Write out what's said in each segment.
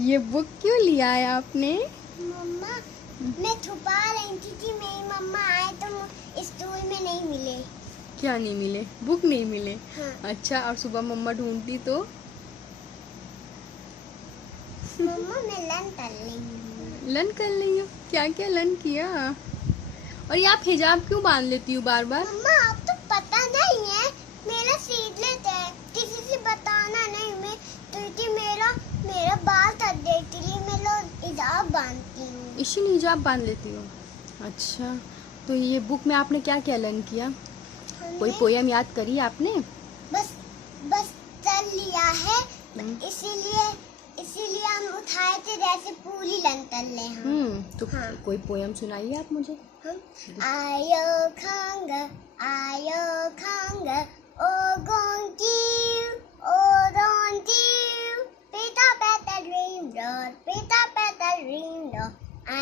ये बुक क्यों लिया है आपने? मम्मा, मैं छुपा रही थी मेरी मम्मा आए तो स्कूल में नहीं मिले। क्या नहीं मिले? बुक नहीं मिले? हाँ। अच्छा, और सुबह मम्मा ढूंढती तो? मम्मा मैं लर्न कर रही हूँ। लर्न कर रही हो? क्या क्या लर्न किया? और ये आप हिजाब क्यों बांध लेती हो बार बार? मम्मा अब तो पता नहीं है, मेरा सीधलेट है, किसी से बताना नहीं। मैं क्योंकि मेरा मेरा बाल कट देती थी, मैं लोग हिजाब बांधती हूँ। इसीलिए हिजाब बांध लेती हो? अच्छा, तो ये बुक में आपने क्या क्या लर्न किया? कोई हमने पोयम याद करी आपने? बस बस चल लिया है, हम्म। इसीलिए हम उठाए थे जैसे पूरी लर्न कर ले हम। तो हाँ। कोई पोयम सुनाइए आप मुझे। आयो खांगा ओ गोंकीव ओ डोंटीव pita pata dream dog I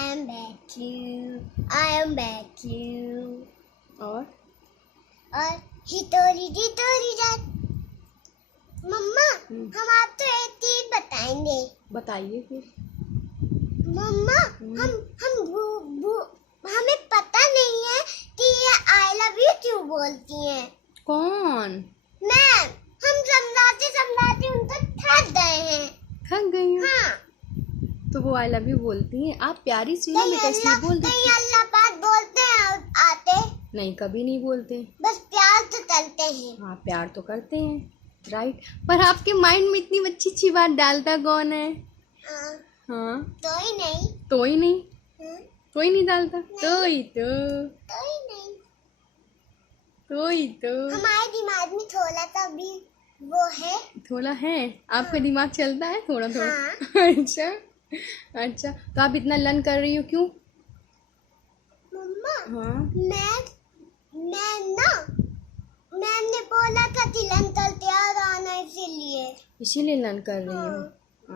am back you और और हितोरी डिटोरी डट। मम्मा हम आपको एक चीज बताएंगे। बताइए फिर। मम्मा हमें पता नहीं है कि ये आई लव यू क्यों बोलती हैं। कौन? मैम, हम समझाते उनको थक गए हैं। थक गई हो? हाँ। तो वो आई लव यू बोलती हैं, आप प्यारी सी हो, मैं कैसे बोल देती? कहीं अल्लाह पाक बोलते हैं आते? नहीं, कभी नहीं बोलते। बस प्यार तो करते हैं। हाँ, प्यार तो करते हैं, राइट। पर आपके माइंड में इतनी अच्छी अच्छी बात डालता कौन है? हाँ, हाँ, तो ही नहीं। तो ही नहीं, हाँ, तो ही नहीं डालता। तो ही तो, तो ही नहीं। तो ही तो। हमारे दिमाग में थोड़ा सा भी वो है। थोड़ा है? आपका दिमाग चलता है थोड़ा थोड़ा? हाँ। अच्छा अच्छा, तो आप इतना लर्न कर रही हो क्यों? मम्मा, हाँ, मैंने बोला था कि लर्न करते आना इसीलिए। इसीलिए लर्न कर रही हो?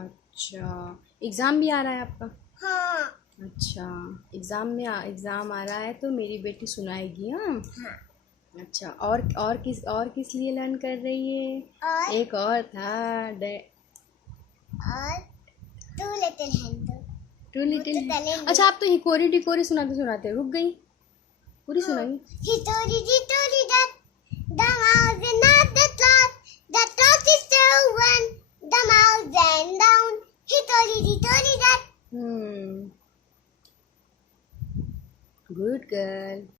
अच्छा, एग्जाम भी आ रहा है आपका? हाँ। अच्छा, एग्जाम आ रहा है तो मेरी बेटी सुनाएगी। हाँ। हाँ। अच्छा, और किस लिए लर्न कर रही है? और एक और था और two little hand. Two little. चलेंगे। अच्छा, आप तो हिकोरी डिकोरी सुनाते सुनाते रुक गई। पूरी सुनाइए। हिटोरी डिटोरी डट, the mouse is not the clock, the clock is still one, the mouse ran down, hitori ditori dat. Good girl.